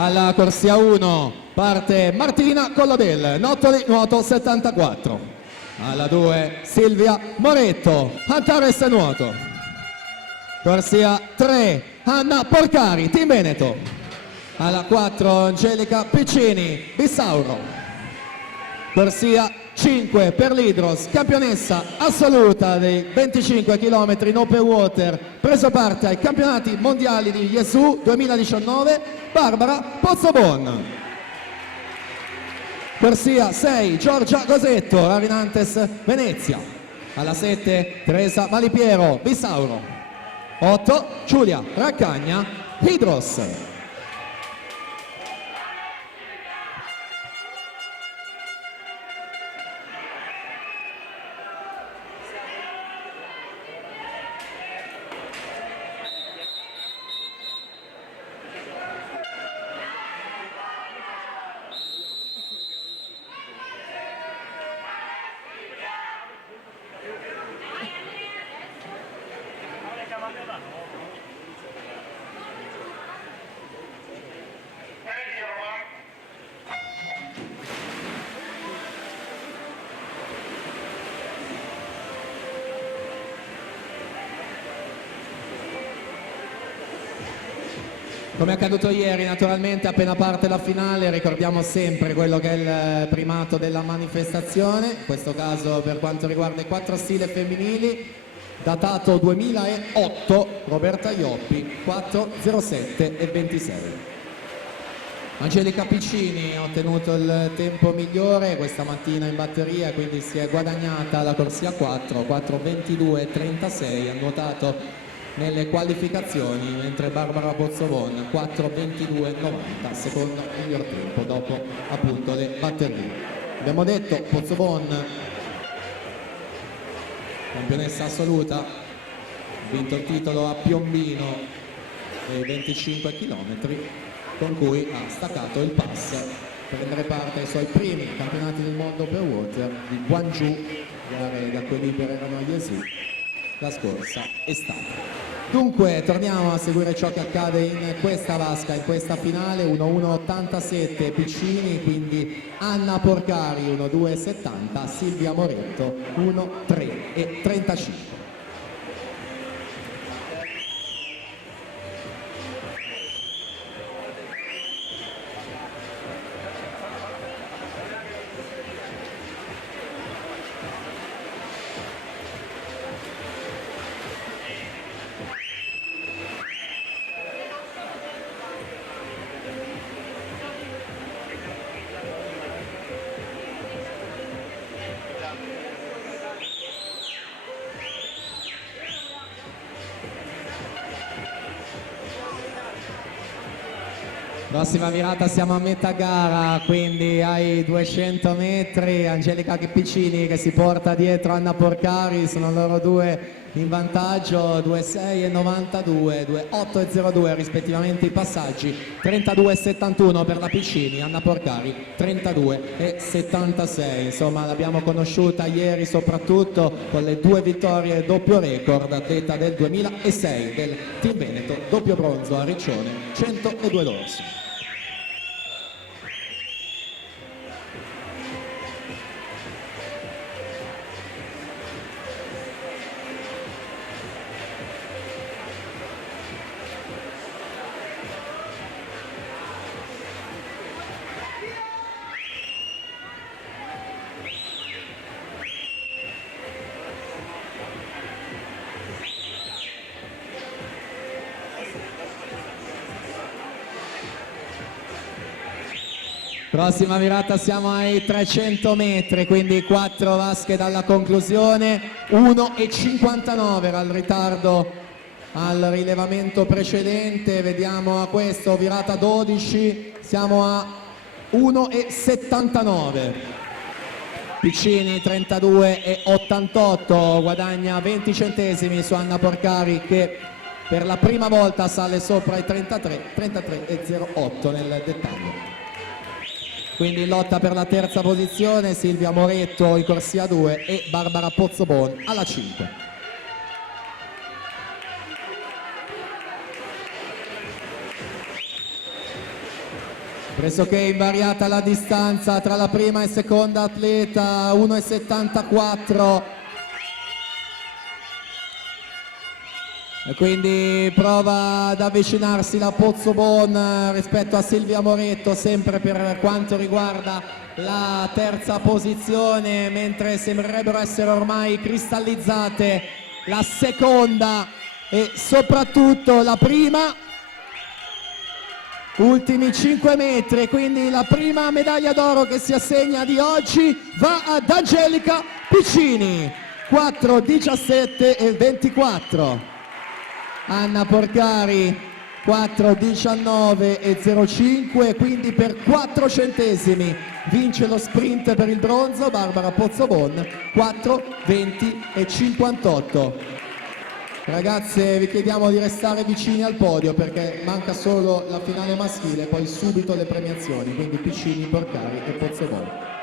Alla corsia 1 parte Martina Collabel, Nottoli, nuoto 74. Alla 2 Silvia Moretto, Antares nuoto. Corsia 3 Anna Porcari, Team Veneto. Alla 4 Angelica Piccini, Bissauro. Corsia 5 per l'Hydros, campionessa assoluta dei 25 km in open water, preso parte ai campionati mondiali di Jesu 2019, Barbara Pozzobon. Corsia 6 Giorgia Gosetto, Rarinantes Venezia. Alla 7 Teresa Malipiero, Bissauro. 8 Giulia Raccagna, Hydros. Come è accaduto ieri, naturalmente appena parte la finale ricordiamo sempre quello che è il primato della manifestazione, in questo caso per quanto riguarda i 4 stile femminili, datato 2008, Roberta Ioppi, 4:07 e 26. Angelica Piccini ha ottenuto il tempo migliore questa mattina in batteria, quindi si è guadagnata la corsia 4, 4:22 e 36, ha nuotato nelle qualificazioni, mentre Barbara Pozzobon 4:22,90, secondo miglior tempo dopo appunto le batterie. Abbiamo detto Pozzobon, campionessa assoluta, ha vinto il titolo a Piombino dei 25 km, con cui ha staccato il pass per prendere parte ai suoi primi campionati del mondo per water di Gwangju, gare da cui libere erano a Jesu la scorsa estate. Dunque torniamo a seguire ciò che accade in questa vasca, in questa finale. 1:1,87 Piccini, quindi Anna Porcari 1:2,70, Silvia Moretto 1:3,35. Prossima virata, siamo a metà gara, quindi ai 200 metri Angelica Piccini che si porta dietro Anna Porcari, sono loro due in vantaggio, 2,6 e 92, 2,8 e 02 rispettivamente i passaggi, 32 e 71 per la Piccini, Anna Porcari 32 e 76, insomma l'abbiamo conosciuta ieri soprattutto con le 2 vittorie doppio record, atleta del 2006 del Team Veneto, doppio bronzo a Riccione, 102 dorsi. Prossima virata, siamo ai 300 metri, quindi 4 vasche dalla conclusione, 1,59 era il ritardo al rilevamento precedente, vediamo a questo, virata 12, siamo a 1,79. Piccini 32,88, guadagna 20 centesimi su Anna Porcari che per la prima volta sale sopra i 33,08 nel dettaglio. Quindi in lotta per la terza posizione Silvia Moretto in corsia 2 e Barbara Pozzobon alla 5. Pressoché invariata la distanza tra la prima e seconda atleta, 1,74. E quindi prova ad avvicinarsi la Pozzobon rispetto a Silvia Moretto, sempre per quanto riguarda la terza posizione, mentre sembrerebbero essere ormai cristallizzate la seconda e soprattutto la prima. Ultimi 5 metri, quindi la prima medaglia d'oro che si assegna di oggi va ad Angelica Piccini, 4,17 e 24. Anna Porcari 4,19 e 05, quindi per 4 centesimi vince lo sprint per il bronzo Barbara Pozzobon, 4,20 e 58. Ragazze, vi chiediamo di restare vicini al podio perché manca solo la finale maschile, poi subito le premiazioni, quindi Piccini, Porcari e Pozzobon.